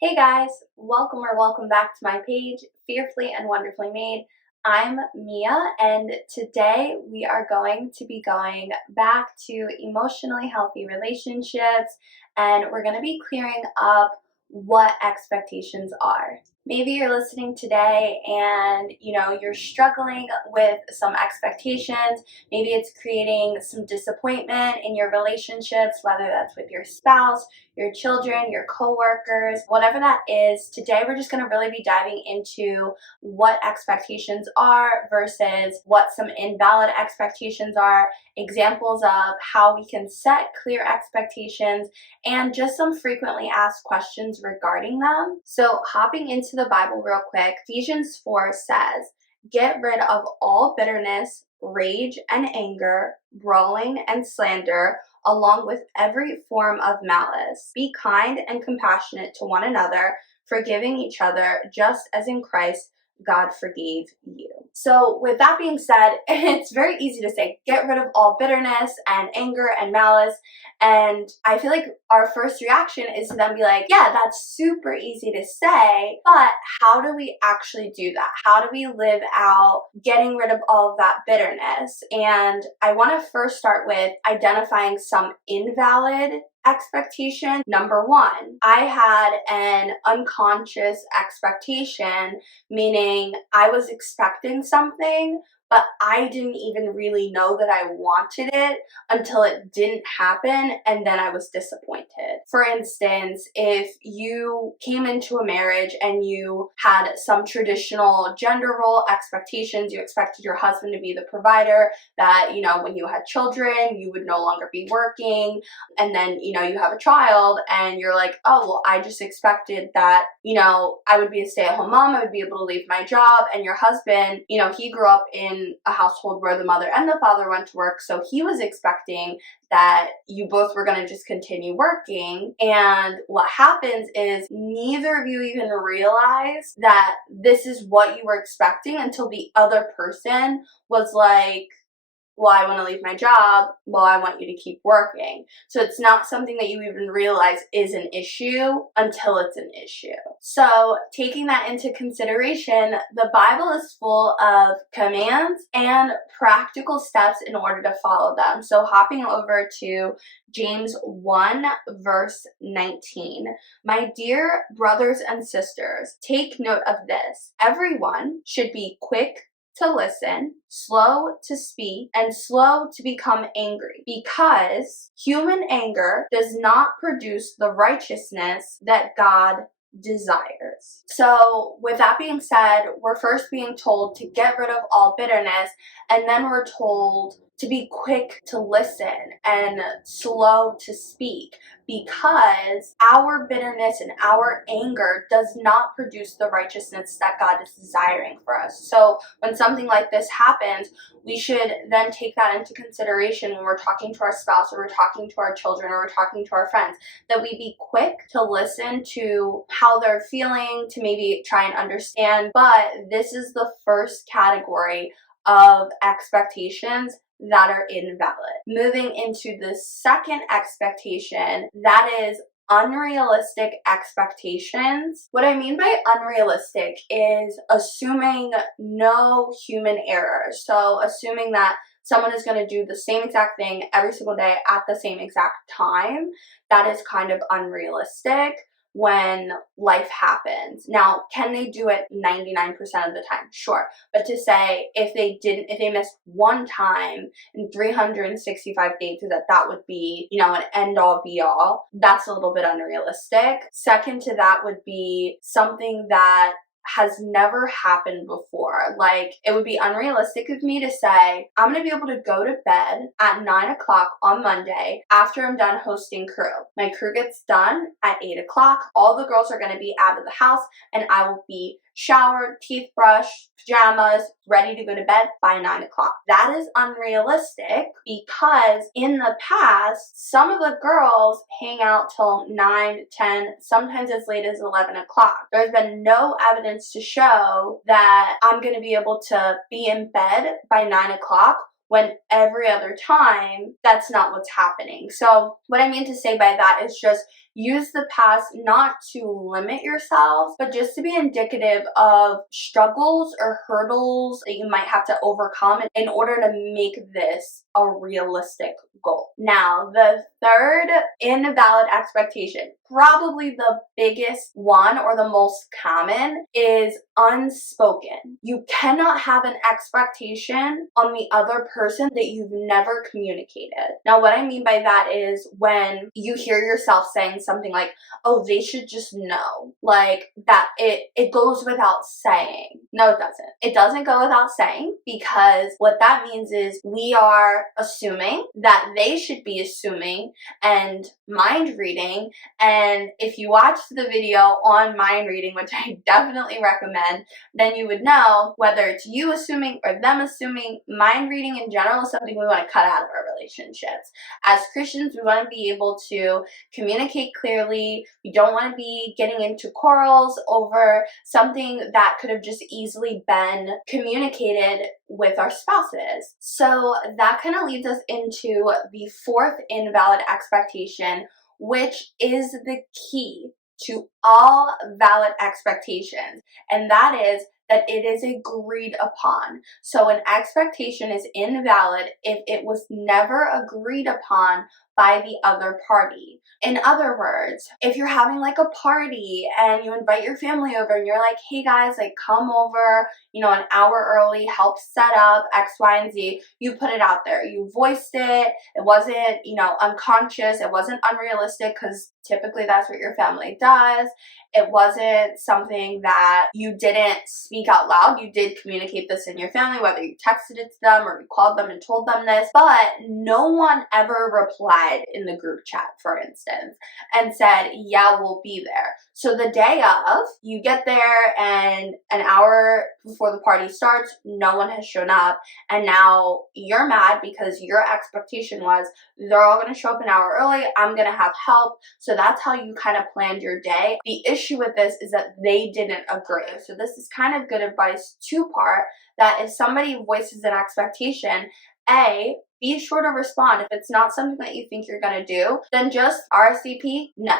Hey guys, welcome or welcome back to my page, Fearfully and Wonderfully Made. I'm Mia, and today we are going to be going back to emotionally healthy relationships, and we're going to be clearing up what expectations are. Maybe you're listening today and you're struggling with some expectations. Maybe it's creating some disappointment in your relationships, whether that's with your spouse, your children, your coworkers, whatever that is. Today we're just going to really be diving into what expectations are versus what some invalid expectations are, examples of how we can set clear expectations, and just some frequently asked questions regarding them. So hopping into the Bible real quick, Ephesians 4 says, "Get rid of all bitterness, rage and anger, brawling and slander, along with every form of malice. Be kind and compassionate to one another, forgiving each other, just as in Christ God forgave you." So with that being said, it's very easy to say, get rid of all bitterness and anger and malice. And I feel like our first reaction is to then be like, yeah, that's super easy to say, but how do we actually do that? How do we live out getting rid of all of that bitterness? And I want to first start with identifying some invalid expectation. Number one, I had an unconscious expectation, meaning I was expecting something, but I didn't even really know that I wanted it until it didn't happen, and then I was disappointed. For instance, if you came into a marriage and you had some traditional gender role expectations, you expected your husband to be the provider, that, when you had children, you would no longer be working, and then, you have a child, and you're like, oh, well, I just expected that, I would be a stay-at-home mom, I would be able to leave my job, and your husband, he grew up in a household where the mother and the father went to work, so he was expecting that you both were going to just continue working. And what happens is neither of you even realize that this is what you were expecting until the other person was like, well, I want to leave my job. Well, I want you to keep working. So it's not something that you even realize is an issue until it's an issue. So taking that into consideration, the Bible is full of commands and practical steps in order to follow them. So hopping over to James 1 verse 19. "My dear brothers and sisters, take note of this. Everyone should be quick to listen, slow to speak, and slow to become angry, because human anger does not produce the righteousness that God desires." So with that being said, we're first being told to get rid of all bitterness, and then we're told to be quick to listen and slow to speak, because our bitterness and our anger does not produce the righteousness that God is desiring for us. So when something like this happens, we should then take that into consideration when we're talking to our spouse, or we're talking to our children, or we're talking to our friends, that we be quick to listen to how they're feeling, to maybe try and understand. But this is the first category of expectations that are invalid. Moving into the second expectation, that is unrealistic expectations. What I mean by unrealistic is assuming no human error. So assuming that someone is going to do the same exact thing every single day at the same exact time, that is kind of unrealistic when life happens. Now, can they do it 99% of the time? Sure. But to say if they missed one time in 365 days, that would be, an end all be all, that's a little bit unrealistic. Second to that would be something that has never happened before. Like, it would be unrealistic of me to say, I'm going to be able to go to bed at 9 o'clock on Monday after I'm done hosting crew. My crew gets done at 8 o'clock. All the girls are going to be out of the house, and I will be showered, teeth brushed, pajamas, ready to go to bed by 9 o'clock. That is unrealistic, because in the past, some of the girls hang out till 9, 10, sometimes as late as 11 o'clock. There's been no evidence to show that I'm going to be able to be in bed by 9 o'clock when every other time that's not what's happening. So what I mean to say by that is just use the past not to limit yourself, but just to be indicative of struggles or hurdles that you might have to overcome in order to make this a realistic goal. Now, the third invalid expectation, probably the biggest one or the most common, is unspoken. You cannot have an expectation on the other person that you've never communicated. Now, what I mean by that is when you hear yourself saying something like, oh, they should just know, like that it goes without saying. No, it doesn't. It doesn't go without saying, because what that means is we are assuming that they should be assuming and mind reading. And if you watched the video on mind reading, which I definitely recommend, then you would know whether it's you assuming or them assuming. Mind reading in general is something we want to cut out of our relationships. As Christians, we want to be able to communicate clearly. We don't want to be getting into quarrels over something that could have just easily been communicated with our spouses. So that kind of leads us into the fourth invalid expectation, which is the key to all valid expectations, and that is that it is agreed upon. So an expectation is invalid if it was never agreed upon by the other party. In other words, if you're having like a party and you invite your family over and you're like, hey guys, like come over, an hour early, help set up X, Y, and Z, you put it out there. You voiced it. It wasn't, unconscious. It wasn't unrealistic, because typically that's what your family does. It wasn't something that you didn't speak out loud. You did communicate this in your family, whether you texted it to them or you called them and told them this, but no one ever replied in the group chat, for instance, and said, yeah, we'll be there. So the day of, you get there and an hour before the party starts, no one has shown up, and now you're mad because your expectation was they're all going to show up an hour early, I'm going to have help. So that's how you kind of planned your day. The issue with this is that they didn't agree. So this is kind of good advice, two-part, that if somebody voices an expectation, A, be sure to respond. If it's not something that you think you're going to do, then just RSVP, no.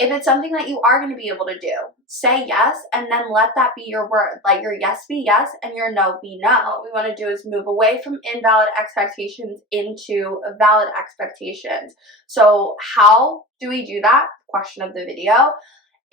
If it's something that you are going to be able to do, say yes, and then let that be your word. Let your yes be yes and your no be no. What we want to do is move away from invalid expectations into valid expectations. So how do we do that? Question of the video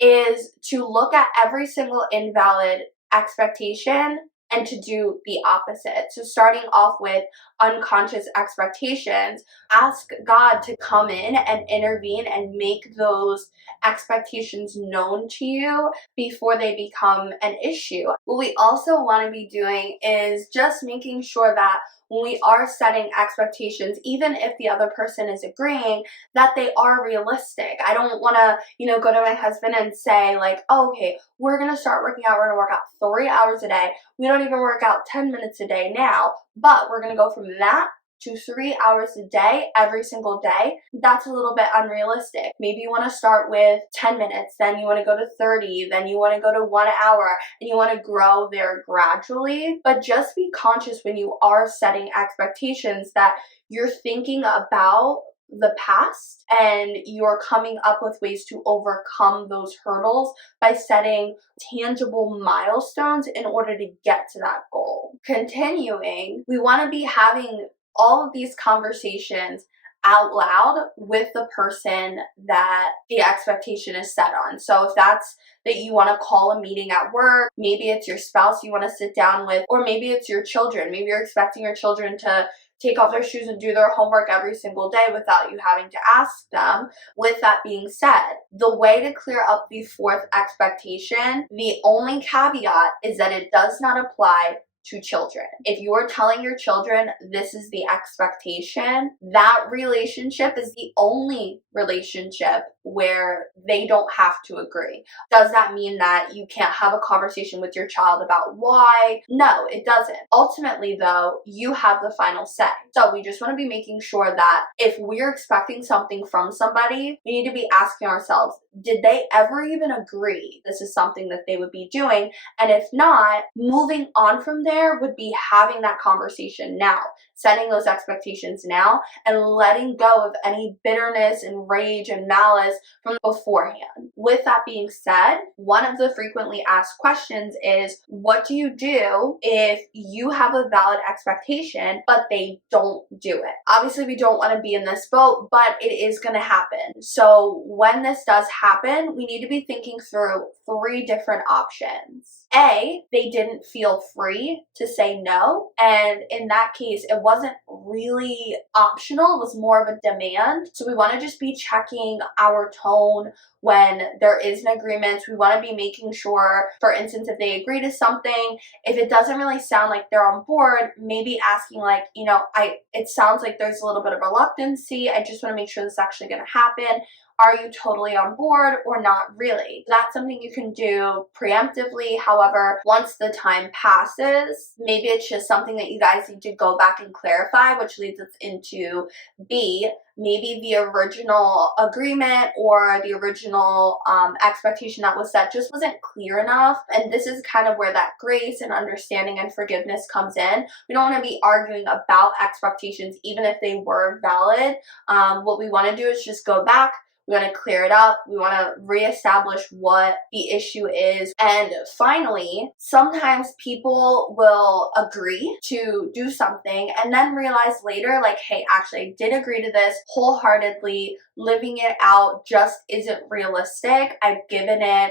is to look at every single invalid expectation and to do the opposite. So starting off with unconscious expectations, ask God to come in and intervene and make those expectations known to you before they become an issue. What we also want to be doing is just making sure that when we are setting expectations, even if the other person is agreeing, that they are realistic. I don't want to, go to my husband and say like, oh, okay, we're going to start working out. We're going to work out 3 hours a day. We don't even work out 10 minutes a day now, but we're going to go from that to 3 hours a day every single day. That's a little bit unrealistic. Maybe you want to start with 10 minutes, then you want to go to 30, then you want to go to 1 hour, and you want to grow there gradually. But just be conscious when you are setting expectations that you're thinking about the past and you're coming up with ways to overcome those hurdles by setting tangible milestones in order to get to that goal. Continuing, we want to be having all of these conversations out loud with the person that the expectation is set on. So if that's that you want to call a meeting at work, maybe it's your spouse you want to sit down with, or maybe it's your children. Maybe you're expecting your children to take off their shoes and do their homework every single day without you having to ask them. With that being said, the way to clear up the fourth expectation, the only caveat is that it does not apply to children. If you are telling your children this is the expectation, that relationship is the only relationship where they don't have to agree. Does that mean that you can't have a conversation with your child about why? No, it doesn't. Ultimately, though, you have the final say. So we just want to be making sure that if we're expecting something from somebody, we need to be asking ourselves, did they ever even agree this is something that they would be doing? And if not, moving on from there would be having that conversation now. setting those expectations now and letting go of any bitterness and rage and malice from beforehand. With that being said, one of the frequently asked questions is, what do you do if you have a valid expectation but they don't do it? Obviously, we don't want to be in this boat, but it is going to happen. So when this does happen, we need to be thinking through 3 different options. A, they didn't feel free to say no, and in that case, it wasn't really optional, it was more of a demand. So we want to just be checking our tone when there is an agreement. We want to be making sure, for instance, if they agree to something, if it doesn't really sound like they're on board, maybe asking like, it sounds like there's a little bit of reluctancy. I just want to make sure this is actually going to happen. Are you totally on board or not really? That's something you can do preemptively. However, once the time passes, maybe it's just something that you guys need to go back and clarify, which leads us into B. Maybe the original agreement or the original expectation that was set just wasn't clear enough. And this is kind of where that grace and understanding and forgiveness comes in. We don't want to be arguing about expectations, even if they were valid. What we want to do is just go back. We want to clear it up. We want to reestablish what the issue is. And finally, sometimes people will agree to do something and then realize later, like, hey, actually, I did agree to this wholeheartedly. Living it out just isn't realistic. I've given it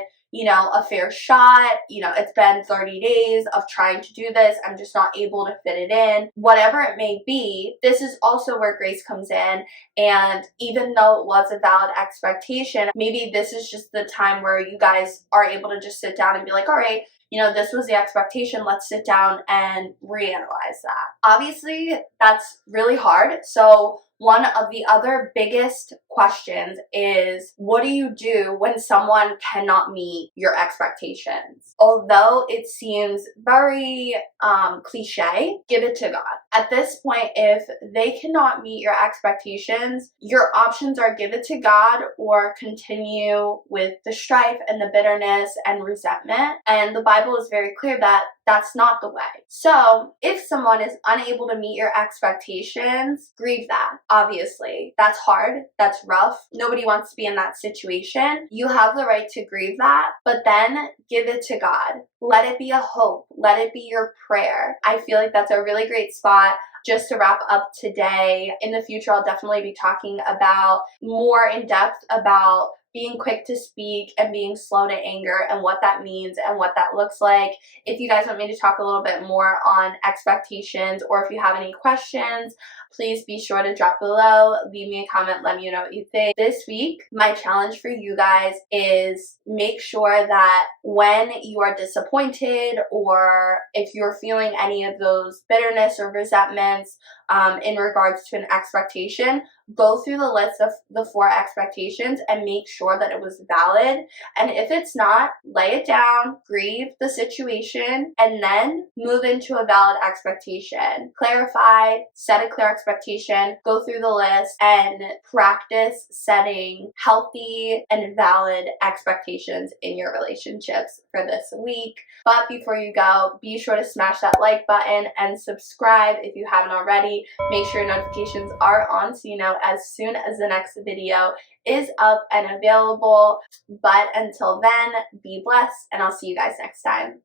a fair shot. It's been 30 days of trying to do this. I'm just not able to fit it in. Whatever it may be, this is also where grace comes in. And even though it was a valid expectation, maybe this is just the time where you guys are able to just sit down and be like, all right, this was the expectation. Let's sit down and reanalyze that. Obviously, that's really hard. So one of the other biggest questions is, what do you do when someone cannot meet your expectations? Although it seems very cliche, give it to God. At this point, if they cannot meet your expectations, your options are give it to God or continue with the strife and the bitterness and resentment. And the Bible is very clear that that's not the way. So if someone is unable to meet your expectations, grieve that. Obviously, that's hard. That's rough. Nobody wants to be in that situation. You have the right to grieve that, but then give it to God. Let it be a hope. Let it be your prayer. I feel like that's a really great spot. Just to wrap up today, in the future, I'll definitely be talking about more in depth about being quick to speak and being slow to anger and what that means and what that looks like. If you guys want me to talk a little bit more on expectations, or if you have any questions, please be sure to drop below, leave me a comment, let me know what you think. This week, my challenge for you guys is make sure that when you are disappointed, or if you're feeling any of those bitterness or resentments in regards to an expectation, go through the list of the 4 expectations and make sure that it was valid. And if it's not, lay it down, grieve the situation, and then move into a valid expectation. Clarify, set a clear expectation, go through the list, and practice setting healthy and valid expectations in your relationships for this week. But before you go, be sure to smash that like button and subscribe if you haven't already. Make sure your notifications are on so you know as soon as the next video is up and available. But until then, be blessed, and I'll see you guys next time.